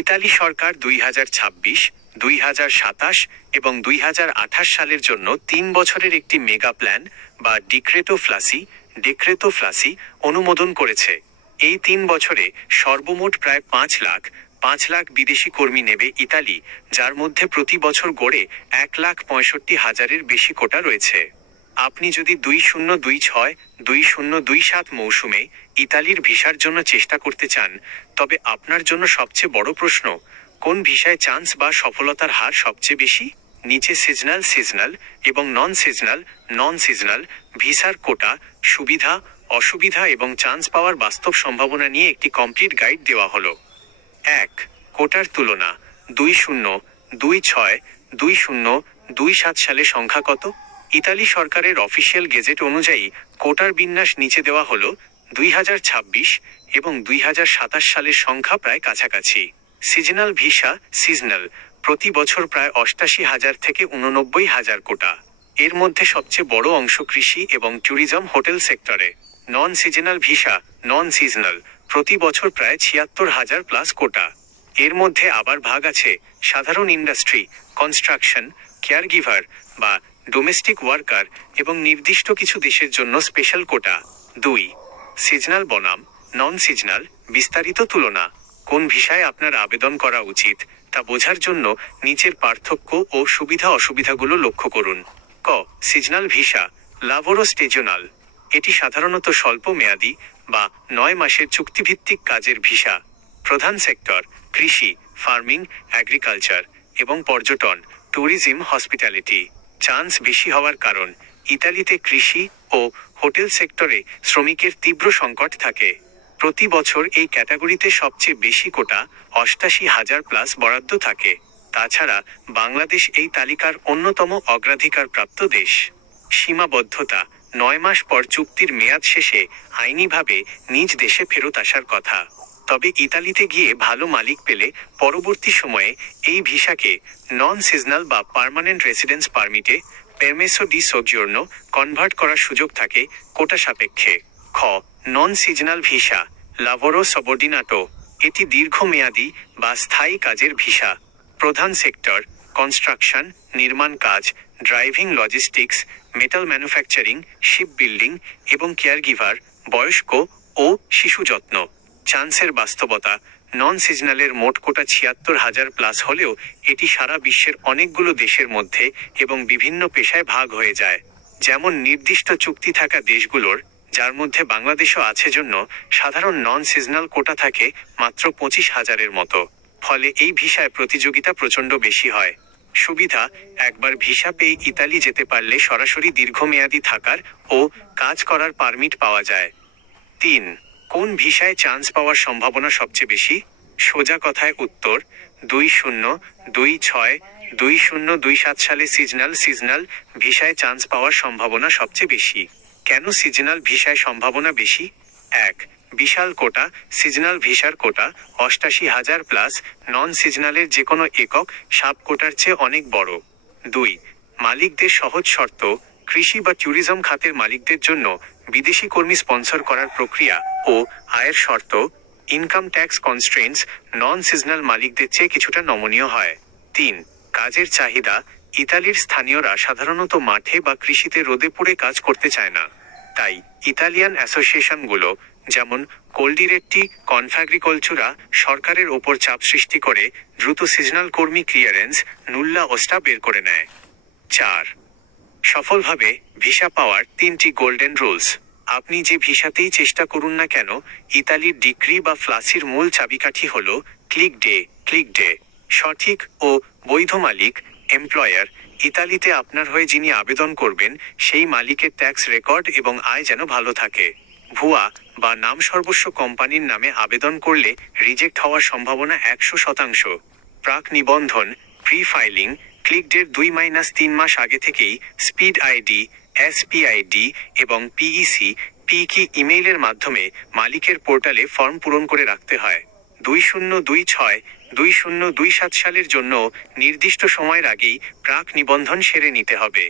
Italy সরকার 2026, 2027 এবং 2028 সালের জন্য 3 বছরের একটি মেগা প্ল্যান বা ডেক্রেতো ফ্লাসি অনুমোদন করেছে। এই 3 বছরে সর্বমোট প্রায় 5 লাখ বিদেশি কর্মী নেবে ইতালি, যার মধ্যে প্রতি বছর গড়ে 1,65,000-এর বেশি কোটা রয়েছে। আপনি যদি 2026-2027 মৌসুমে ইতালির ভিসার জন্য চেষ্টা করতে চান, তবে আপনার জন্য সবচেয়ে বড় প্রশ্ন, কোন ভিসায় চান্স বা সফলতার হার সবচেয়ে বেশি? নিচে সিজনাল এবং নন সিজনাল ভিসার কোটা, সুবিধা, অসুবিধা এবং চান্স পাওয়ার বাস্তব সম্ভাবনা নিয়ে একটি কমপ্লিট গাইড দেওয়া হলো। 1. কোটার তুলনা। 2026-2027 সালে সংখ্যা কত? ইতালি সরকারের অফিসিয়াল গেজেট অনুযায়ী কোটার বিন্যাস নিচে দেওয়া হলো। 2026 এবং 2027 সালের সংখ্যা প্রায় কাছাকাছি। সিজনাল ভিসা প্রতি বছর প্রায় 88,000 থেকে 89,000 কোটা। এর মধ্যে সবচেয়ে বড় অংশ কৃষি এবং ট্যুরিজম হোটেল সেক্টরে। নন সিজনাল ভিসা প্রতি বছর প্রায় 76,000 প্লাস কোটা। এর মধ্যে আবার ভাগ আছে সাধারণ ইন্ডাস্ট্রি, কনস্ট্রাকশন, কেয়ারগিভার বা ডোমেস্টিক ওয়ার্কার এবং নির্দিষ্ট কিছু দেশের জন্য স্পেশাল কোটা। 2. সিজনাল বনাম নন সিজনাল বিস্তারিত তুলনা। কোন ভিসায় আপনার আবেদন করা উচিত তা বোঝার জন্য নিচের পার্থক্য ও সুবিধা অসুবিধাগুলো লক্ষ্য করুন। ক. সিজনাল ভিসা লাবোরো স্টেজনাল। এটি সাধারণত স্বল্প মেয়াদী বা 9 মাসের চুক্তিভিত্তিক কাজের ভিসা। প্রধান সেক্টর কৃষি, ফার্মিং, এগ্রিকালচার এবং পর্যটন, ট্যুরিজম, হসপিটালিটি। চান্স বেশি হওয়ার কারণ, ইতালিতে কৃষি ও হোটেল সেক্টরে শ্রমিকের তীব্র সংকট থাকে। প্রতি বছর এই ক্যাটাগরিতে সবচেয়ে বেশি কোটা 88,000 প্লাস বরাদ্দ থাকে। তাছাড়া বাংলাদেশ এই তালিকার অন্যতম অগ্রাধিকারপ্রাপ্ত দেশ। সীমাবদ্ধতা 9 মাস পর চুক্তির মেয়াদ শেষে আইনিভাবে নিজ দেশে ফেরত আসার কথা। তবে ইতালিতে গিয়ে ভালো মালিক পেলে পরবর্তী সময়ে এই ভিসাকে নন সিজনাল বা পার্মানেন্ট রেসিডেন্স পারমিটে পেরমেসো ডি সোজিওর্নো কনভার্ট করার সুযোগ থাকে কোটা সাপেক্ষে। খ. নন সিজনাল ভিসা লাবোরো সবঅর্ডিনাটো। এটি দীর্ঘমেয়াদী বা স্থায়ী কাজের ভিসা। প্রধান সেক্টর কনস্ট্রাকশন, নির্মাণ কাজ, driving, logistics, metal manufacturing, ship building এবং কেয়ারগিভার, বয়স্ক ও শিশু যত্ন। চান্সের বাস্তবতা, নন সিজনালের মোট কোটা 76,000 প্লাস হলেও এটি সারা বিশ্বের অনেকগুলো দেশের মধ্যে এবং বিভিন্ন পেশায় ভাগ হয়ে যায়। যেমন নির্দিষ্ট চুক্তি থাকা দেশগুলোর, যার মধ্যে বাংলাদেশও আছে জন্য সাধারণ নন সিজনাল কোটা থাকে মাত্র 25,000-এর মতো। ফলে এই ভিসায় প্রতিযোগিতা প্রচণ্ড বেশি হয়। সুবিধা, একবার ভিসা পেয়ে ইতালি যেতে পারলে সরাসরি দীর্ঘমেয়াদী থাকার ও কাজ করার পারমিট পাওয়া যায়। 3. কোন ভিসায় চান্স পাওয়ার সম্ভাবনা সবচেয়ে বেশি? সোজা কথায় উত্তর 2026-2027 সালে সিজনাল ভিসায় চান্স পাওয়ার সম্ভাবনা সবচেয়ে বেশি। কেন সিজনাল ভিসায় সম্ভাবনা বেশি? 1. বিশাল কোটা, সিজনাল ভিসার কোটা 88,000 প্লাস, নন সিজনালের যে কোনো একক সাব কোটার চেয়ে অনেক বড়। 2. মালিকদের সহজ শর্ত, কৃষি বা ট্যুরিজম খাতের মালিকদের জন্য বিদেশি কর্মী স্পন্সর করার প্রক্রিয়া ও আয়ের শর্ত, income tax constraints non seasonal মালিকদের চেয়ে কিছুটা নমনীয় হয়। 3. কাজের চাহিদা, ইতালির স্থানীয়রা সাধারণত মাঠে বা কৃষিতে রোদে পুড়ে কাজ করতে চায় না। তাই ইতালিয়ান অ্যাসোসিয়েশনগুলো যেমন কোলডিরেট্টি কনফ্যাগ্রিকলচুরা সরকারের ওপর চাপ সৃষ্টি করে দ্রুত সিজনাল কর্মী ক্লিয়ারেন্স নুল্লা ওস্টা বের করে নেয়। 4. সফলভাবে ভিসা পাওয়ার 3টি গোল্ডেন রুলস। আপনি যে ভিসাতেই চেষ্টা করুন না কেন, ইতালির ডিক্রি বা ফ্লাসির মূল চাবিকাঠি হল ক্লিক ডে। সঠিক ও বৈধ মালিক, এমপ্লয়ার, ইতালিতে আপনার হয়ে যিনি আবেদন করবেন সেই মালিকের ট্যাক্স রেকর্ড এবং আয় যেন ভালো থাকে। ভুয়া বা নামসর্বস্ব কোম্পানির নামে আবেদন করলে রিজেক্ট হওয়ার সম্ভাবনা 100%। প্রাক নিবন্ধন প্রি ফাইলিং, ক্লিকডের 2-3 মাস আগে থেকেই স্পিড আইডি, এসপিআইডি এবং পিকি ইমেইলের মাধ্যমে মালিকের পোর্টালে ফর্ম পূরণ করে রাখতে হয়। 2026-2027 সালের জন্য নির্দিষ্ট সময়ের আগেই প্রাক নিবন্ধন সেরে নিতে হবে।